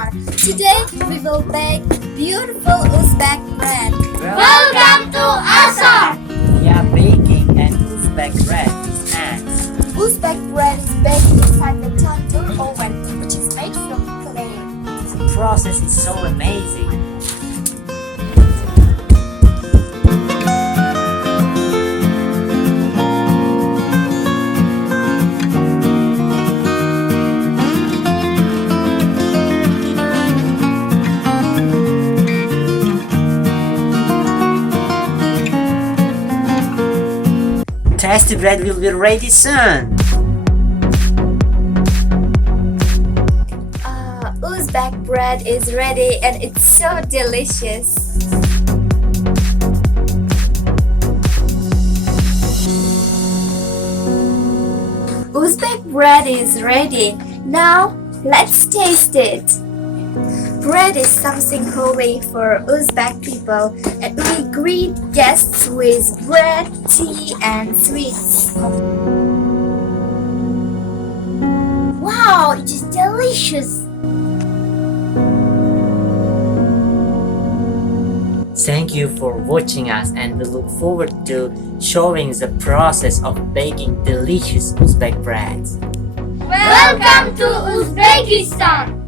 ASAR. Today we will bake beautiful Uzbek bread. Welcome to ASAR! We are baking an Uzbek bread with ants. Uzbek bread is baked inside the tandur oven, which is made from clay. The process is so amazing. Tasty bread will be ready soon. Uzbek bread is ready and it's so delicious. Uzbek bread is ready. Now let's taste it. Bread is something holy for Uzbek people, and we greet guests with bread, tea, and sweets. Wow, it is delicious! Thank you for watching us, and we look forward to showing the process of baking delicious Uzbek breads. Welcome to Uzbekistan!